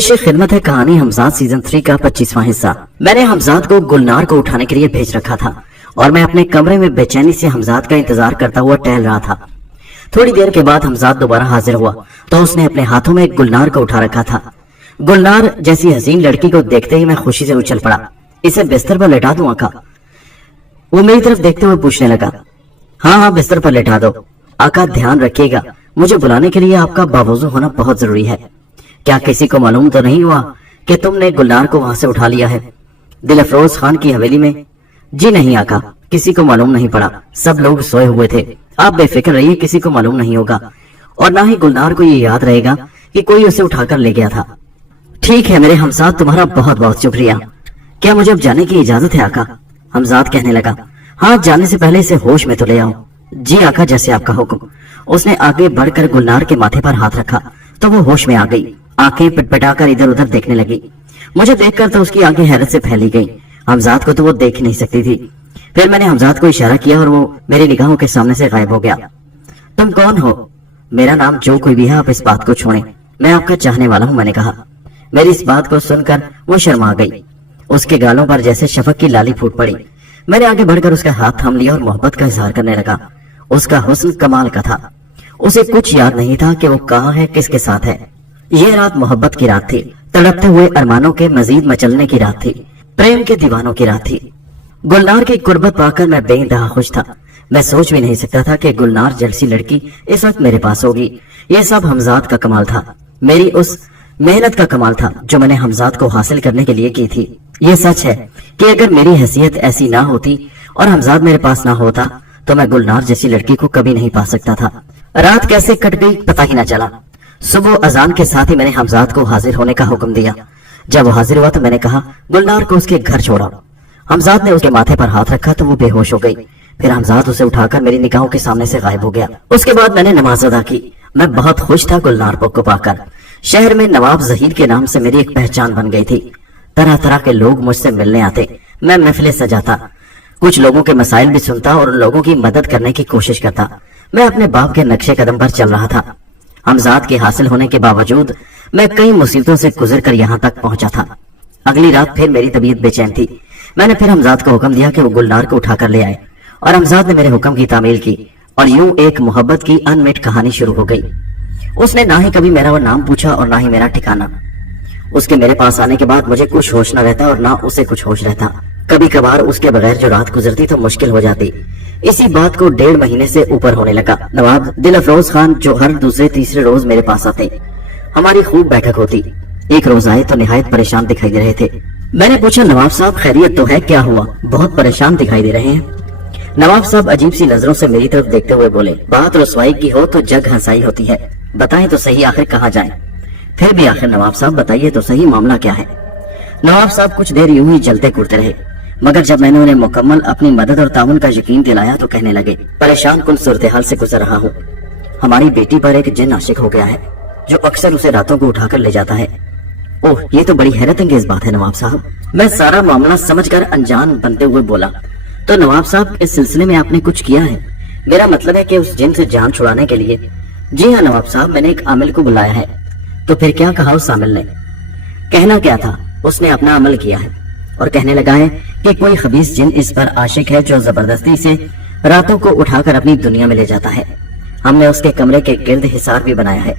पेश खिदमत है कहानी हमजाद सीजन 3 का 25वां हिस्सा। मैंने हमजाद को गुलनार को उठाने के लिए भेज रखा था और मैं अपने कमरे में बेचैनी से हमजाद का इंतजार करता हुआ टहल रहा था। थोड़ी देर के बाद हमजाद दोबारा हाजिर हुआ तो उसने अपने हाथों में गुलनार को उठा रखा था। गुलनार जैसी हसीन लड़की को देखते ही मैं खुशी से उछल पड़ा। इसे बिस्तर पर लेटा दूं आका? वो मेरी तरफ देखते हुए पूछने लगा। हाँ, बिस्तर पर लेटा दो। आका ध्यान रखिएगा, मुझे बुलाने के लिए आपका बावजू होना बहुत जरूरी है। क्या किसी को मालूम तो नहीं हुआ कि तुमने गुलनार को वहां से उठा लिया है, दिलफरोज खान की हवेली में? जी नहीं आका, किसी को मालूम नहीं पड़ा, सब लोग सोए हुए थे। आप बेफिक्र रहिए, किसी को मालूम नहीं होगा और ना ही गुलनार को ये याद रहेगा कि कोई उसे उठाकर ले गया था। ठीक है मेरे हमजाद, तुम्हारा बहुत बहुत शुक्रिया। क्या मुझे अब जाने की इजाजत है आका? हमजाद कहने लगा। हाँ, जाने से पहले इसे होश में तो ले आओ। जी आका, जैसे आपका हुक्म। उसने आगे बढ़कर गुलनार के माथे पर हाथ रखा तो वो होश में आ गई। आंखें पिटपिटाकर इधर उधर देखने लगी। मुझे देखकर तो उसकी आंखें हैरत से फैली गईं। हमजाद को तो वो देख नहीं सकती थी। फिर मैंने हमजाद को इशारा किया और वो मेरी निगाहों के सामने से गायब हो गया। तुम कौन हो? मेरा नाम जो कोई भी है, आप इस बात को छोड़ें, मैं आपका चाहने वाला हूं, मैंने कहा। मेरी इस बात को सुनकर वो शर्मा गई। उसके गालों पर जैसे शफक की लाली फूट पड़ी। मैंने आगे बढ़कर उसका हाथ थाम लिया और मोहब्बत का इजहार करने लगा। उसका हुस्न कमाल का था। उसे कुछ याद नहीं था कि वो कहाँ है, किसके साथ है। यह रात मोहब्बत की रात थी, तड़पते हुए अरमानों के मजीद मचलने की रात थी, प्रेम के दीवानों की रात थी। गुलनार की कुर्बत पाकर मैं बेइंतहा खुश था। मैं सोच भी नहीं सकता था कि गुलनार जैसी लड़की इस वक्त मेरे पास होगी। यह सब हमजाद का कमाल था, मेरी उस मेहनत का कमाल था जो मैंने हमजाद को हासिल करने के लिए की थी। ये सच है कि अगर मेरी हैसियत ऐसी ना होती और हमजाद मेरे पास ना होता तो मैं गुलनार जैसी लड़की को कभी नहीं पा सकता था। रात कैसे कट गई पता ही ना चला। सुबह अजान के साथ ही मैंने हमजाद को हाजिर होने का हुक्म दिया। जब वो हाजिर हुआ तो मैंने कहा, गुलनार को उसके घर छोड़ो। हमजाद ने उसके माथे पर हाथ रखा तो वो बेहोश हो गई। फिर हमजाद उसे उठाकर मेरी निगाहों के सामने से गायब हो गया। उसके बाद मैंने नमाज अदा की। मैं बहुत खुश था गुलनार को पाकर। शहर में नवाब जहीर के नाम से मेरी एक पहचान बन गई थी। तरह तरह के लोग मुझसे मिलने आते। मैं महफिलें सजाता, कुछ लोगों के मसाइल भी सुनता और उन लोगों की मदद करने की कोशिश करता। मैं अपने बाप के नक्शे कदम पर चल रहा था। हमजाद के हासिल होने के बावजूद मैं कई मुसीबतों से गुजर कर यहाँ तक पहुंचा था। अगली रात फिर मेरी तबीयत बेचैन थी। मैंने फिर हमजाद को हुक्म दिया कि वो गुलनार को उठाकर ले आए और हमजाद ने मेरे हुक्म की तामील की और यूं एक मोहब्बत की अनमिट कहानी शुरू हो गई। उसने ना ही कभी मेरा वो नाम पूछा और ना ही मेरा ठिकाना। उसके मेरे पास आने के बाद मुझे कुछ होश न रहता और ना उसे कुछ होश रहता। कभी कभार उसके बगैर जो रात गुजरती तो मुश्किल हो जाती। इसी बात को 1.5 महीने से ऊपर होने लगा। नवाब दिलफरोज खान जो हर दूसरे तीसरे रोज मेरे पास आते, हमारी खूब बैठक होती। एक रोज आए तो निहायत परेशान दिखाई दे रहे थे। मैंने पूछा, नवाब साहब खैरियत तो है? क्या हुआ, बहुत परेशान दिखाई दे रहे हैं? नवाब साहब अजीब सी नजरों से मेरी तरफ देखते हुए बोले, बात रसवाई की हो तो जग हंसाई होती है, बताएं तो सही आखिर कहाँ जाएं? फिर भी आखिर नवाब साहब बताइए तो सही, मामला क्या है? नवाब साहब कुछ देर यूं ही जलते कुड़ते रहे, मगर जब मैंने उन्हें मुकम्मल अपनी मदद और ताउन का यकीन दिलाया तो कहने लगे, परेशान कुन सूरत हाल से गुजर रहा हूँ। हमारी बेटी पर एक जिन आशिक हो गया है जो अक्सर उसे रातों को उठाकर ले जाता है। ओह, ये तो बड़ी हैरत अंगेज बात है नवाब साहब। मैं सारा मामला समझकर अनजान बनते हुए बोला, तो नवाब साहब इस सिलसिले में आपने कुछ किया है? मेरा मतलब है कि उस जिन से जान छुड़ाने के लिए। जी हाँ नवाब साहब, मैंने एक आमिल को बुलाया है। तो फिर क्या कहा उस आमिल ने? कहना क्या था, उसने अपना अमल किया है और कहने लगा है कि कोई खबीस जिन इस पर आशिक है जो जबरदस्ती से रातों को उठाकर अपनी दुनिया में ले जाता है। हमने उसके कमरे के गिर्द हिसार भी बनाया है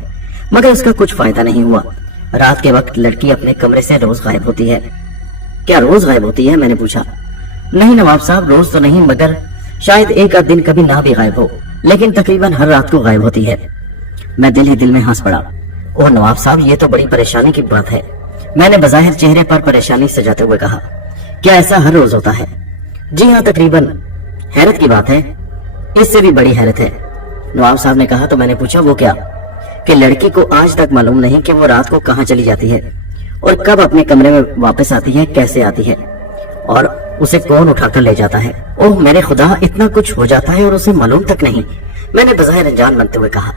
मगर उसका कुछ फायदा नहीं हुआ। रात के वक्त लड़की अपने कमरे से रोज गायब होती है। क्या रोज गायब होती है? मैंने पूछा। नहीं नवाब साहब, रोज तो नहीं, मगर शायद एक आध दिन कभी ना भी गायब हो, लेकिन तकरीबन हर रात को गायब होती है। मैं दिल ही दिल में हंस पड़ा। ओह नवाब साहब, ये तो बड़ी परेशानी की बात है। मैंने बज़ाहिर चेहरे पर परेशानी सजाते हुए कहा, क्या ऐसा हर रोज होता है? जी हाँ तकरीबन। हैरत की बात है, इससे भी बड़ी हैरत है। नवाब साहब ने कहा। तो मैंने पूछा, वो क्या? कि लड़की को आज तक मालूम नहीं कि वो रात को कहाँ चली जाती है और कब अपने कमरे में वापस आती है, कैसे आती है और उसे कौन उठाकर ले जाता है। ओह मेरे खुदा, इतना कुछ हो जाता है और उसे मालूम तक नहीं। मैंने बज़ाहिर अनजान बनते हुए कहा,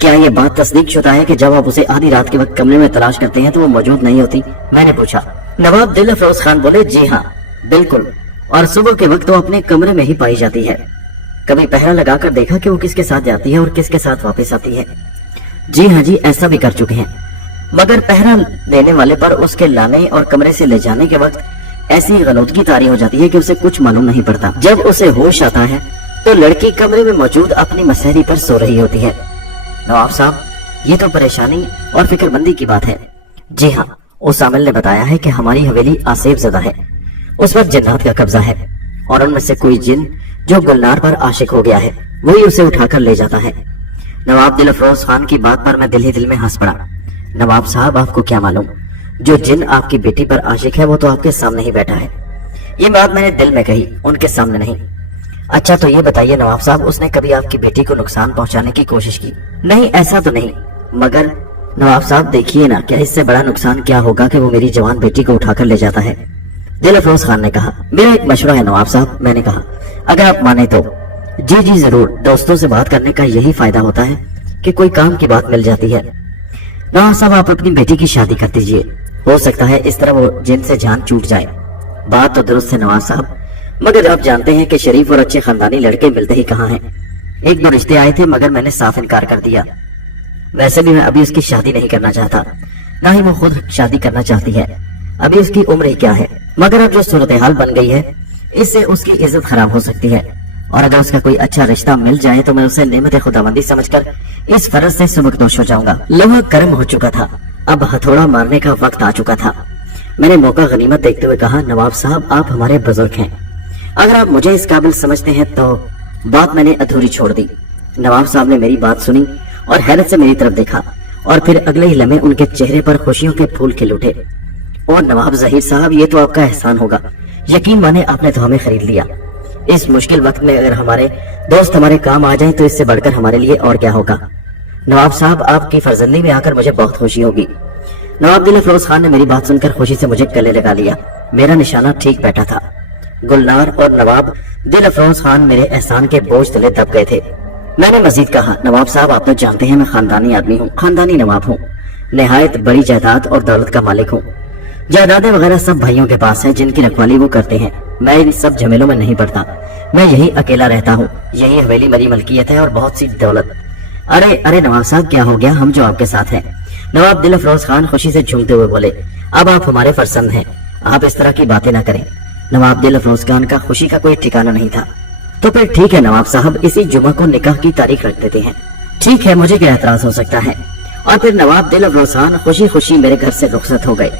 क्या ये बात तस्दीक शुदा है कि जब आप उसे आधी रात के वक्त कमरे में तलाश करते हैं तो वो मौजूद नहीं होती? मैंने पूछा। नवाब दिलफरोज खान बोले, जी हाँ बिल्कुल, और सुबह के वक्त वो अपने कमरे में ही पाई जाती है। कभी पहरा लगाकर देखा कि वो किसके साथ जाती है और किसके साथ वापस आती है? जी हाँ जी, ऐसा भी कर चुके हैं। मगर पहरा देने वाले पर उसके लाने और कमरे से ले जाने के वक्त ऐसी गलौदगी तारी हो जाती है कि उसे कुछ मालूम नहीं पड़ता। जब उसे होश आता है तो लड़की कमरे में मौजूद अपनी मसहरी पर सो रही होती है। नवाब साहब, ये तो परेशानी और फिक्रमंदी की बात है। जी हाँ, उसामिल ने बताया है कि हमारी हवेली आसेब ज़दा है। उस वक्त जिन्नात का कब्जा है और उनमें से कोई जिन जो गुलनार पर आशिक हो गया है वही उसे उठाकर ले जाता है। नवाब दिल अफरोज खान की बात पर मैं दिल ही दिल में हंस पड़ा। नवाब साहब, आपको क्या मालूम, जो जिन आपकी बेटी पर आशिक है वो तो आपके सामने ही बैठा है। ये बात मैंने दिल में कही, उनके सामने नहीं। अच्छा तो ये बताइए नवाब साहब, उसने कभी आपकी बेटी को नुकसान पहुंचाने की कोशिश की? नहीं, ऐसा तो नहीं, मगर नवाब साहब देखिए ना, क्या इससे बड़ा नुकसान क्या होगा कि वो मेरी जवान बेटी को उठाकर ले जाता है। दिल अफरोज खान ने कहा, मेरा एक मशवरा है नवाब साहब। मैंने कहा, अगर आप माने तो। जी जी जरूर, दोस्तों से बात करने का यही फायदा होता है कि कोई काम की बात मिल जाती है। नवाब साहब, आप अपनी बेटी की शादी कर दीजिए, हो सकता है इस तरह वो जिन से जान छूट जाए। बात तो दुरुस्त है नवाब साहब, मगर आप जानते हैं कि शरीफ और अच्छे खानदानी लड़के मिलते ही कहाँ हैं। एक दो रिश्ते आए थे मगर मैंने साफ इनकार कर दिया। वैसे भी मैं अभी उसकी शादी नहीं करना चाहता, ना ही वो खुद शादी करना चाहती है। अभी उसकी उम्र ही क्या है, मगर अब जो सूरत हाल बन गई है इससे उसकी इज्जत खराब हो सकती है, और अगर उसका कोई अच्छा रिश्ता मिल जाए तो मैं उसे नेमत खुदाबंदी समझकर इस फर्ज से सुबकदोश हो जाऊंगा। लोहा गर्म हो चुका था, अब हथौड़ा मारने का वक्त आ चुका था। मैंने मौका गनीमत देखते हुए कहा, नवाब साहब, आप हमारे बुजुर्ग हैं, अगर आप मुझे इस काबिल समझते हैं तो। बात मैंने अधूरी छोड़ दी। नवाब साहब ने मेरी बात सुनी और हैरत से मेरी तरफ देखा, और फिर अगले ही लम्हे उनके चेहरे पर खुशियों के फूल खिल उठे। और नवाब जहीर साहब, ये तो आपका एहसान होगा, यकीन माने आपने तो हमें खरीद लिया। इस मुश्किल वक्त में अगर हमारे दोस्त हमारे काम आ जाएं तो इससे बढ़कर हमारे लिए और क्या होगा। नवाब साहब, आपकी फर्जंदी में आकर मुझे बहुत खुशी होगी। नवाब दिल अफरोज खान ने मेरी बात सुनकर खुशी से मुझे गले लगा लिया। मेरा निशाना ठीक बैठा था। गुलनार और नवाब दिल अफरोज खान मेरे एहसान के बोझ तले दब गए थे। मैंने मजीद कहा, नवाब साहब, आप तो जानते हैं मैं खानदानी आदमी हूँ, खानदानी नवाब हूँ, निहायत बड़ी जायदाद और दौलत का मालिक हूँ। जायदादें वगैरह सब भाइयों के पास है जिनकी रखवाली वो करते हैं। मैं इन सब झमेलों में नहीं पड़ता, मैं यही अकेला रहता हूँ, यही हवेली मेरी मलकियत है और बहुत सी दौलत। अरे अरे नवाब साहब, क्या हो गया, हम जो आपके साथ हैं। नवाब दिल अफरोज खान खुशी से झूमते हुए बोले, अब आप हमारे फरसंद हैं, आप इस तरह की बातें ना करें। नवाब दिल अफरोज खान का खुशी का कोई ठिकाना नहीं था। तो फिर ठीक है नवाब साहब, इसी जुमा को निकाह की तारीख रख देते हैं। ठीक है, मुझे क्या एतराज हो सकता है। और फिर नवाब दिल अफरोज खान खुशी खुशी मेरे घर से रुखसत हो गए।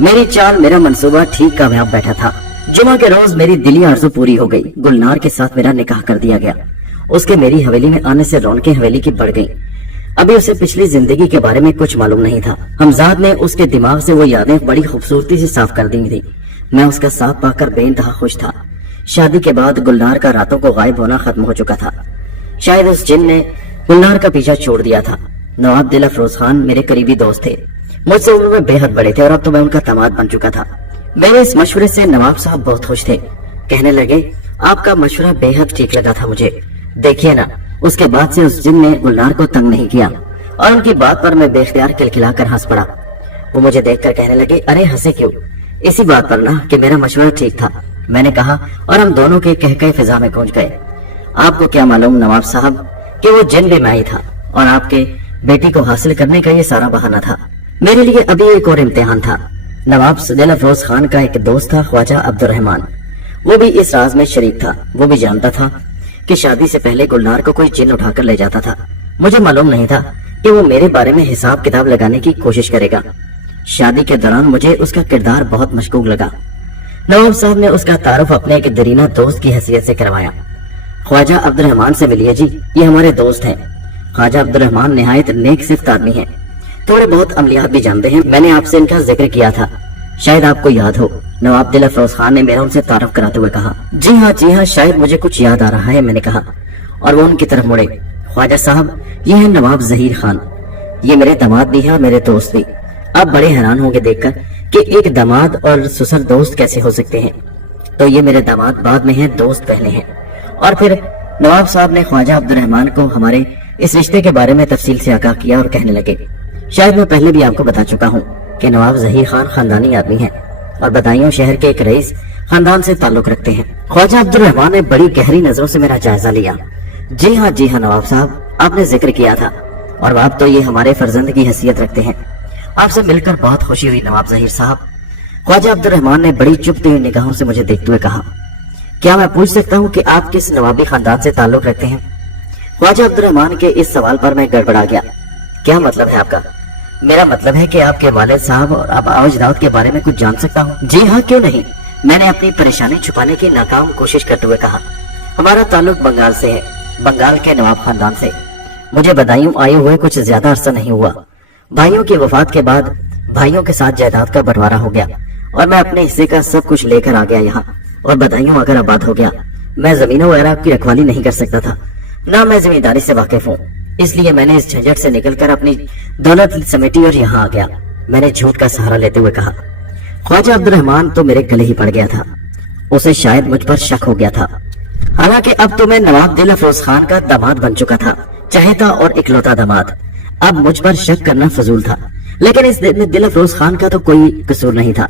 मेरी चाल, मेरा मंसूबा ठीक कामयाब बैठा था। जुमा के रोज मेरी दिली आरज़ू पूरी हो गई। गुलनार के साथ मेरा निकाह कर दिया गया। उसके मेरी हवेली में आने से रौनकें हवेली की बढ़ गई। अभी उसे पिछली जिंदगी के बारे में कुछ मालूम नहीं था। हमजाद ने उसके दिमाग से वो यादें बड़ी खूबसूरती से साफ कर दी थी। मैं उसका साथ पाकर बेइंतहा खुश था। शादी के बाद गुलनार का रातों को गायब होना खत्म हो चुका था। शायद उस जिन ने गुलनार का पीछा छोड़ दिया था। नवाब दिल अफरोज खान मेरे करीबी दोस्त थे, मुझसे उम्र में बेहद बड़े थे और अब तो मैं उनका दामाद बन चुका था। मेरे इस मशवरे से नवाब साहब बहुत खुश थे। कहने लगे, आपका मशवरा बेहद ठीक लगा था मुझे। देखिए ना, उसके बाद से उस जिन ने गुलनार को तंग नहीं किया और उनकी बात पर मैं बेख्तियार खिलखिलाकर हंस पड़ा। वो मुझे देखकर कहने लगे, अरे हंसे क्यों? इसी बात पर ना कि मेरा मशवरा ठीक था, मैंने कहा, और हम दोनों के कहकहे फिजा में गूंज गए। आपको क्या मालूम नवाब साहब कि वो जिन भी मैं ही था और आपके बेटी को हासिल करने का ये सारा बहाना था। मेरे लिए अभी एक और इम्तिहान था। नवाब दिल अफरोज खान का एक दोस्त था, ख्वाजा अब्दुर्रहमान। वो भी इस राज में शरीक था। वो भी जानता था कि शादी से पहले गुलनार को कोई जिन उठाकर ले जाता था। मुझे मालूम नहीं था कि वो मेरे बारे में हिसाब किताब लगाने की कोशिश करेगा। शादी के दौरान मुझे उसका किरदार बहुत मशकूक लगा। नवाब साहब ने उसका तारुफ अपने एक दरीना दोस्त की हैसियत से करवाया। ख्वाजा अब्दुर्रहमान से मिलिए जी, ये हमारे दोस्त हैं। ख्वाजा अब्दुर्रहमान निहायत नेक सिफ्त आदमी है, थोड़े बहुत अमलियात भी जानते हैं। मैंने आपसे इनका जिक्र किया था, शायद आपको याद हो। नवाब दिल अफरोज खान ने मेरा उनसे तारुफ कराते हुए कहा, जी हाँ, शायद मुझे कुछ याद आ रहा है, मैंने कहा। और वो उनकी तरफ मुड़े। ख्वाजा साहब, ये है नवाब जहीर खान, ये मेरे दामाद भी है और मेरे दोस्त भी। आप बड़े हैरान होंगे देखकर कि एक दामाद और ससुर दोस्त कैसे हो सकते हैं। तो ये मेरे दामाद बाद में हैं, दोस्त पहले हैं। और फिर नवाब साहब ने ख्वाजा अब्दुर्रहमान को हमारे इस रिश्ते के बारे में तफसील से आगाह किया और कहने लगे, शायद मैं पहले भी आपको बता चुका हूँ कि नवाब जहीर खान खानदानी आदमी है और बदायूं शहर के एक रईस खानदान से ताल्लुक रखते हैं। ख्वाजा अब्दुर्रहमान ने बड़ी गहरी नजरों से मेरा जायजा लिया। जी हाँ नवाब साहब, आपने जिक्र किया था और आप तो ये हमारे फर्जंद की हैसियत रखते हैं آپ سے ملکر بہت خوشی ہوئی نواب ظہیر صاحب۔ خواجہ عبد الرحمان نے بڑی چپتی ہوئی نگاہوں سے مجھے دیکھتے ہوئے کہا، کیا میں پوچھ سکتا ہوں کہ آپ کس نوابی خاندان سے تعلق رکھتے ہیں؟ خواجہ عبد الرحمان کے اس سوال پر میں گڑبڑا گیا۔ کیا مطلب ہے آپ کا؟ میرا مطلب ہے کہ آپ کے والد صاحب اور آباء و اجداد کے بارے میں کچھ جان سکتا ہوں؟ جی ہاں، کیوں نہیں، میں نے اپنی پریشانی چھپانے کی ناکام کوشش کرتے ہوئے کہا۔ ہمارا تعلق بنگال سے ہے، بنگال کے نواب خاندان سے۔ مجھے بدایوں آئے ہوئے کچھ زیادہ عرصہ نہیں ہوا۔ بھائیوں کی وفات کے بعد بھائیوں کے ساتھ جائیداد کا بٹوارا ہو گیا اور میں اپنے حصے کا سب کچھ لے کر آ گیا یہاں، اور بدایوں اگر آباد ہو گیا۔ میں زمینوں وغیرہ کی رکھوالی نہیں کر سکتا تھا، نہ میں زمینداری سے واقف ہوں، اس لیے میں نے اس جھنجٹ سے نکل کر اپنی دولت سمیٹی اور یہاں آ گیا۔ میں نے جھوٹ کا سہارا لیتے ہوئے کہا۔ خواجہ عبد الرحمان تو میرے گلے ہی پڑ گیا تھا، اسے شاید مجھ پر شک ہو گیا تھا، حالانکہ اب تو میں نواب دل افروز خان کا داماد بن چکا تھا، چہیتا اور اکلوتا داماد۔ اب مجھ پر شک کرنا فضول تھا، لیکن اس دل افروز خان کا تو کوئی قصور نہیں تھا۔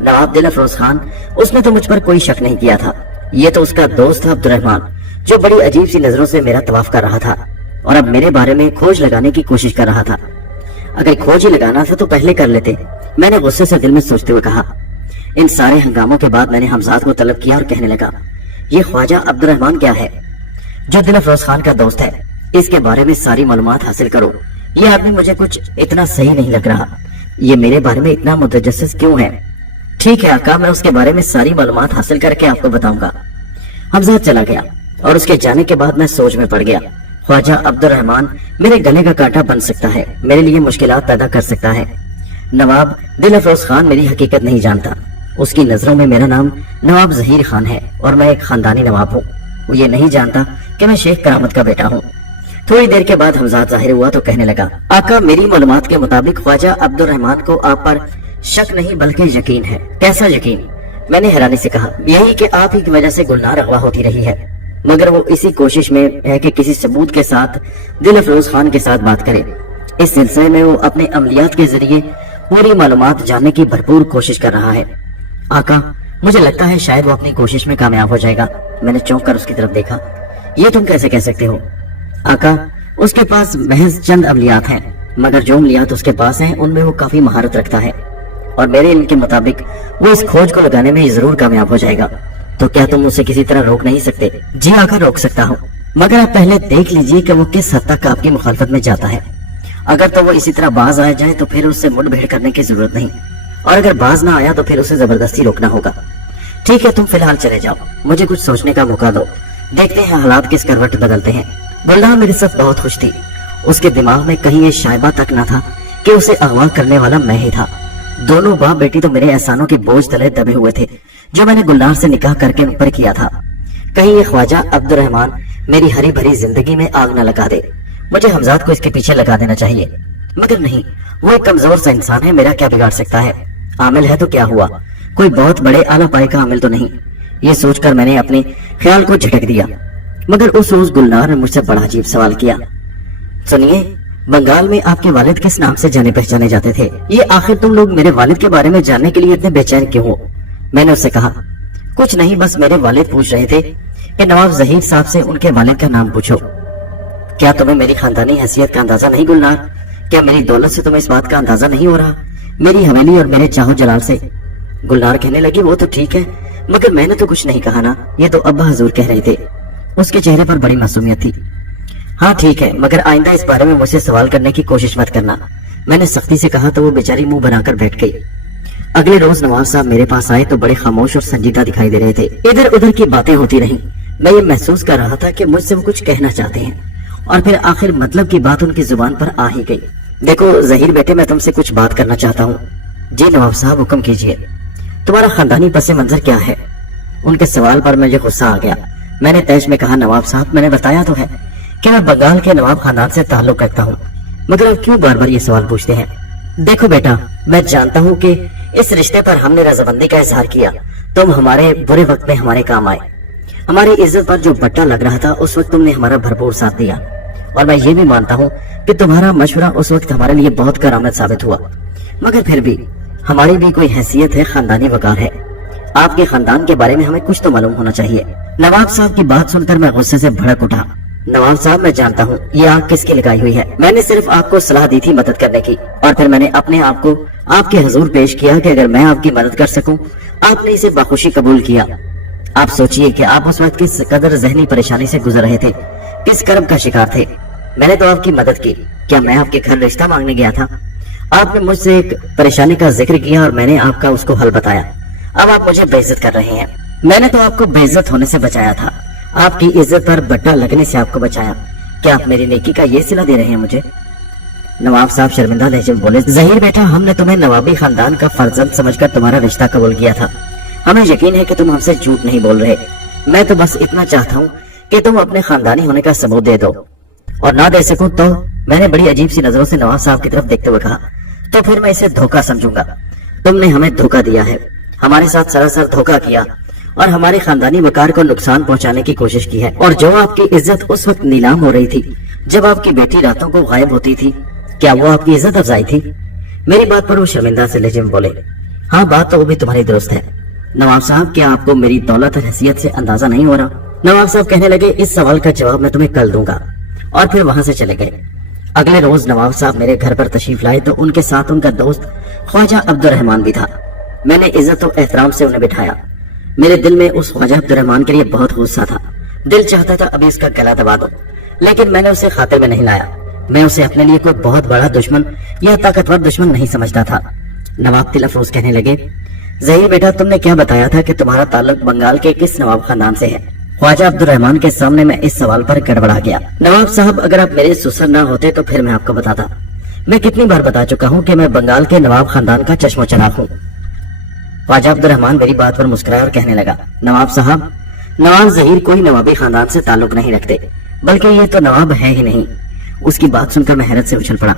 نواب دل افروز خان، اس نے تو مجھ پر کوئی شک نہیں کیا تھا، یہ تو اس کا دوست تھا عبد الرحمان، جو بڑی عجیب سی نظروں سے میرا طواف کر رہا تھا اور اب میرے بارے میں کھوج لگانے کی کوشش کر رہا تھا۔ اگر کھوج ہی لگانا تھا تو پہلے کر لیتے، میں نے غصے سے دل میں سوچتے ہوئے کہا۔ ان سارے ہنگاموں کے بعد میں نے حمزاد کو طلب کیا اور کہنے لگا، یہ خواجہ عبد الرحمان کیا ہے جو دل افروز خان کا دوست ہے؟ اس کے بارے میں ساری معلومات حاصل کرو۔ یہ آدمی مجھے کچھ اتنا صحیح نہیں لگ رہا، یہ میرے بارے میں اتنا متجسس کیوں ہے؟ ٹھیک ہے آقا، میں اس کے بارے میں ساری معلومات حاصل کر کے آپ کو بتاؤں گا۔ حمزاد چلا گیا اور اس کے جانے کے بعد میں سوچ میں پڑ گیا۔ خواجہ عبد الرحمان میرے گلے کا کانٹا بن سکتا ہے، میرے لیے مشکلات پیدا کر سکتا ہے۔ نواب دل افروز خان میری حقیقت نہیں جانتا، اس کی نظروں میں میرا نام نواب ظہیر خان ہے اور میں ایک خاندانی نواب ہوں۔ وہ یہ نہیں جانتا کہ میں شیخ کرامت کا بیٹا ہوں۔ تھوڑی دیر کے بعد حمزاد ظاہر ہوا تو کہنے لگا، آقا میری معلومات کے مطابق خواجہ عبد الرحمان کو آپ پر شک نہیں بلکہ یقین ہے۔ کیسا یقین؟ میں نے حیرانی سے کہا، یہی کہ آپ ہی کی وجہ سے گلنار اغوا ہوتی رہی ہے، مگر وہ اسی کوشش میں ہے کہ کسی ثبوت کے ساتھ دل افروز خان کے ساتھ بات کرے۔ اس سلسلے میں وہ اپنے عملیات کے ذریعے پوری معلومات جاننے کی بھرپور کوشش کر رہا ہے۔ آقا مجھے لگتا ہے شاید وہ اپنی کوشش میں کامیاب ہو جائے گا۔ میں نے چونک کر اس کی طرف دیکھا۔ یہ تم کیسے کہہ سکتے ہو؟ آقا اس کے پاس محض چند عملیات ہیں، مگر جو عملیات اس کے پاس ہیں ان میں وہ کافی مہارت رکھتا ہے، اور میرے علم کے مطابق وہ اس کھوج کو لگانے میں ضرور کامیاب ہو جائے گا۔ تو کیا تم اسے کسی طرح روک نہیں سکتے؟ جی آقا روک سکتا ہوں، مگر آپ پہلے دیکھ لیجئے کہ وہ کس حد تک آپ کی مخالفت میں جاتا ہے۔ اگر تو وہ اسی طرح باز آ جائے تو پھر اس سے مڑ بھیڑ کرنے کی ضرورت نہیں، اور اگر باز نہ آیا تو پھر اسے زبردستی روکنا ہوگا۔ ٹھیک ہے تم فی الحال چلے جاؤ، مجھے کچھ سوچنے کا موقع دو، دیکھتے ہیں حالات کس کروٹ بدلتے ہیں۔ گلنار میرے ساتھ بہت خوش تھی، اس کے دماغ میں کہیں یہ شائبہ تک نہ تھا کہ اسے اغوا کرنے والا میں ہی تھا۔ دونوں باپ بیٹی تو میرے احسانوں کے بوجھ تلے دبے ہوئے تھے جو میں نے گلنار سے نکاح کر کے ان پر کیا تھا۔ کہیں یہ خواجہ عبد الرحمان میری ہری بھری زندگی میں آگ نہ لگا دے۔ مجھے حمزاد کو اس کے پیچھے لگا دینا چاہیے، مگر نہیں، وہ ایک کمزور سا انسان ہے، میرا کیا بگاڑ سکتا ہے؟ عامل ہے تو کیا ہوا، کوئی بہت بڑے اعلیٰ پائے کا عامل تو نہیں۔ یہ سوچ کر میں نے اپنے خیال کو جھٹک دیا، مگر اس روز گلنار نے مجھ سے بڑا عجیب سوال کیا۔ سنیے، بنگال میں آپ کے والد کس نام سے جانے پہچانے جاتے تھے؟ یہ آخر تم لوگ میرے والد کے بارے میں جاننے کے لیے اتنے بے چین کیوں ہو؟ میں نے اس سے کہا، کچھ نہیں، بس میرے والد پوچھ رہے تھے کہ نواب ظہیر صاحب سے ان کے والد کا نام پوچھو۔ کیا تمہیں میری خاندانی حیثیت کا اندازہ نہیں گلنار؟ کیا میری دولت سے تمہیں اس بات کا اندازہ نہیں ہو رہا؟ میری حویلی اور میرے چاہو جلال سے؟ گلنار کہنے لگی، وہ تو ٹھیک ہے، مگر میں نے تو کچھ نہیں کہا نا، یہ تو ابا حضور کہہ رہے تھے۔ اس کے چہرے پر بڑی معصومیت تھی۔ ہاں ٹھیک ہے، مگر آئندہ اس بارے میں مجھ سے سوال کرنے کی کوشش مت کرنا، میں نے سختی سے کہا تو وہ بیچاری منہ بنا کر بیٹھ گئی۔ اگلے روز نواب صاحب میرے پاس آئے تو بڑے خاموش اور سنجیدہ دکھائی دے رہے تھے۔ ادھر ادھر کی باتیں ہوتی رہیں، میں یہ محسوس کر رہا تھا کہ مجھ سے وہ کچھ کہنا چاہتے ہیں، اور پھر آخر مطلب کی بات ان کی زبان پر آ ہی گئی۔ دیکھو ظہیر بیٹے، میں تم سے کچھ بات کرنا چاہتا ہوں۔ جی نواب صاحب حکم کیجئے۔ تمہارا خاندانی پس منظر کیا ہے؟ ان کے سوال پر مجھے غصہ آ گیا۔ میں نے تیش میں کہا، نواب صاحب میں نے بتایا تو ہے کہ میں بنگال کے نواب خاندان سے تعلق رکھتا ہوں، مگر اب کیوں بار بار یہ سوال پوچھتے ہیں؟ دیکھو بیٹا، میں جانتا ہوں کہ اس رشتے پر ہم نے رضامندی کا اظہار کیا، تم ہمارے برے وقت میں ہمارے کام آئے، ہماری عزت پر جو بٹا لگ رہا تھا اس وقت تم نے ہمارا بھرپور ساتھ دیا، اور میں یہ بھی مانتا ہوں کہ تمہارا مشورہ اس وقت ہمارے لیے بہت کارآمد ثابت ہوا، مگر پھر بھی ہماری بھی کوئی حیثیت ہے، خاندانی وقار ہے، آپ کے خاندان کے بارے میں ہمیں کچھ تو معلوم ہونا چاہیے۔ نواب صاحب کی بات سن کر میں غصے سے بھڑک اٹھا۔ नवाब साहब, मैं जानता हूँ ये आग किसकी लगाई हुई है। मैंने सिर्फ आपको सलाह दी थी मदद करने की, और फिर मैंने अपने आप को आपके हुजूर पेश किया कि अगर मैं आपकी मदद कर सकूं। आपने इसे बखुशी कबूल किया। आप सोचिए कि आप उस वक्त किस कदर जहनी परेशानी से गुजर रहे थे, किस कर्म का शिकार थे। मैंने तो आपकी मदद की। क्या मैं आपके घर रिश्ता मांगने गया था? आपने मुझसे एक परेशानी का जिक्र किया और मैंने आपका उसको हल बताया। अब आप मुझे बेइज्जत कर रहे हैं। मैंने तो आपको बेइज्जत होने से बचाया था, आपकी इज्जत पर बट्टा लगने से आपको बचाया। क्या आप मेरी नेकी का ये सिला दे रहे हैं मुझे? नवाब साहब शर्मिंदा लहजे में बोले, ज़हीर बेटा, हमने तुम्हें नवाबी खानदान का फर्जंद समझकर तुम्हारा रिश्ता कबूल किया था। हमें यकीन है कि तुम हमसे झूठ नहीं बोल रहे। मैं तो बस इतना चाहता हूँ कि तुम अपने खानदानी होने का सबूत दे दो, और ना दे सकूं तो? मैंने बड़ी अजीब सी नजरों से नवाब साहब की तरफ देखते हुए कहा, तो फिर मैं इसे धोखा समझूंगा। तुमने हमें धोखा दिया है, हमारे साथ सरासर धोखा किया और हमारे खानदानी वकार को नुकसान पहुंचाने की कोशिश की है। और जो आपकी इज्जत उस वक्त नीलाम हो रही थी जब आपकी बेटी रातों को गायब होती थी, क्या वो आपकी इज्जत अफजाई थी? मेरी बात पर वो शर्मिंदा से लहजे में बोले, हाँ, बात तो वो भी तुम्हारी दुरुस्त है। नवाब साहब, क्या आपको मेरी दौलत और हैसियत से अंदाजा नहीं हो रहा? नवाब साहब कहने लगे, इस सवाल का जवाब मैं तुम्हें कल दूंगा। और फिर वहां से चले गए। अगले रोज नवाब साहब मेरे घर पर तशरीफ लाए तो उनके साथ उनका दोस्त ख्वाजा अब्दुर्रहमान भी था। मैंने इज्जत और एहतराम से उन्हें बिठाया। मेरे दिल में उस ख्वाजा अब्दुर्रहमान के लिए बहुत गुस्सा था। दिल चाहता था अभी उसका गला दबा दो, लेकिन मैंने उसे खातिर में नहीं लाया। मैं उसे अपने लिए कोई बहुत बड़ा दुश्मन या ताकतवर दुश्मन नहीं समझता था। नवाब तिलफरोज कहने लगे, ज़हीर बेटा, तुमने क्या बताया था कि तुम्हारा ताल्लुक बंगाल के किस नवाब खानदान से है? ख्वाजा अब्दुर्रहमान के सामने मैं इस सवाल पर गड़बड़ा गया। नवाब साहब, अगर आप मेरे ससुर ना होते तो फिर मैं आपको बताता। मैं कितनी बार बता चुका हूँ कि मैं बंगाल के नवाब खानदान का चश्मो चराग हूँ। ख्वाजा अब्दुर्रहमान मेरी बात पर मुस्कुराया और कहने लगा, नवाब साहब, नवाब ज़हीर कोई नवाबी खानदान से ताल्लुक नहीं रखते, बल्कि ये तो नवाब है ही नहीं। उसकी बात सुनकर मैं हैरत से उछल पड़ा।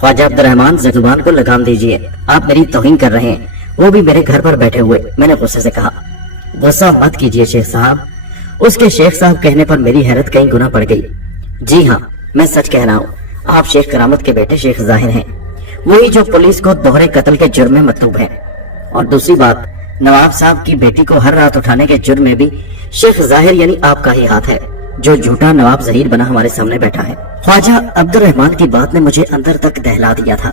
ख्वाजा अब्दुर्रहमान, जुबान को लगाम दीजिए, आप मेरी तौहीन कर रहे हैं, वो भी मेरे घर पर बैठे हुए। मैंने गुस्से से कहा, गुस्सा मत कीजिए शेख साहब। उसके शेख साहब कहने पर मेरी हैरत कई गुना बढ़ गई। जी हाँ, मैं सच कह रहा हूँ, आप शेख करामत के बेटे शेख ज़ाहिर हैं, वही जो पुलिस को दोहरे कत्ल के जुर्म में मतलूब है। और दूसरी बात, नवाब साहब की बेटी को हर रात उठाने के जुर्म में भी शेख ज़ाहिर यानी आपका ही हाथ है, जो झूठा नवाब ज़हीर बना हमारे सामने बैठा है। ख्वाजा अब्दुर्रहमान की बात ने मुझे अंदर तक दहला दिया था।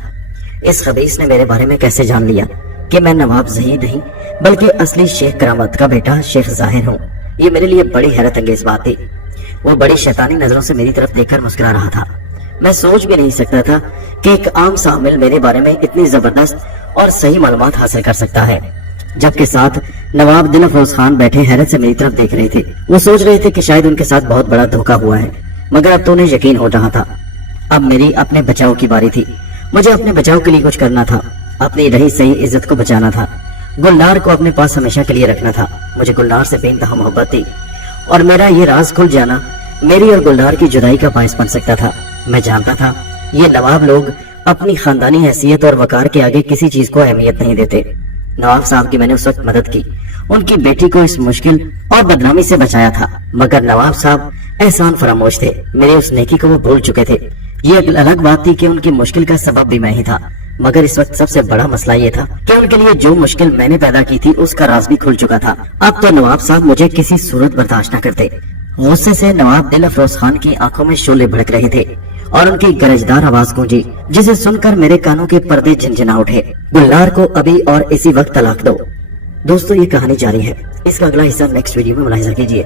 इस खबीस ने मेरे बारे में कैसे जान लिया कि मैं नवाब ज़हीर नहीं बल्कि असली शेख करामत का बेटा शेख ज़ाहिर हूँ? ये मेरे लिए बड़ी हैरत अंगेज बात थी। वो बड़ी शैतानी नजरों से मेरी तरफ देखकर मुस्कुरा रहा था। मैं सोच भी नहीं सकता था कि एक आम सामिल मेरे बारे में इतनी जबरदस्त और सही मालूमात हासिल कर सकता है। जबकि साथ नवाब दिलफरोज खान बैठे हैरत से मेरी तरफ देख रहे थे। वो सोच रहे थे कि शायद उनके साथ बहुत बड़ा धोखा हुआ है, मगर अब तो उन्हें यकीन हो रहा था। अब मेरी अपने बचाव की बारी थी। मुझे अपने बचाव के लिए कुछ करना था, अपनी रही सही इज्जत को बचाना था, गुलनार को अपने पास हमेशा के लिए रखना था। मुझे गुलनार से बेइंतहा मोहब्बत थी और मेरा ये राज खुल जाना मेरी और गुलनार की जुदाई का बायस बन सकता था। मैं जानता था ये नवाब लोग अपनी खानदानी हैसियत और वकार के आगे किसी चीज को अहमियत नहीं देते। नवाब साहब की मैंने उस वक्त मदद की, उनकी बेटी को इस मुश्किल और बदनामी से बचाया था, मगर नवाब साहब एहसान फरामोश थे। मेरे उस नेकी को वो भूल चुके थे। ये एक अलग बात थी कि उनकी मुश्किल का सबब भी मैं ही था, मगर इस वक्त सबसे बड़ा मसला ये था कि उनके लिए जो मुश्किल मैंने पैदा की थी उसका राज भी खुल चुका था। अब तो नवाब साहब मुझे किसी सूरत बर्दाश्त न करते। गुस्से से नवाब दिलफरोज खान की आंखों में शोले भड़क रहे थे और उनकी गरजदार आवाज गूंजी, जिसे सुनकर मेरे कानों के पर्दे झनझना उठे। गुलनार को अभी और इसी वक्त तलाक दो। दोस्तों, ये कहानी जारी है। इसका अगला हिस्सा नेक्स्ट वीडियो में मुलाहिजा कीजिए।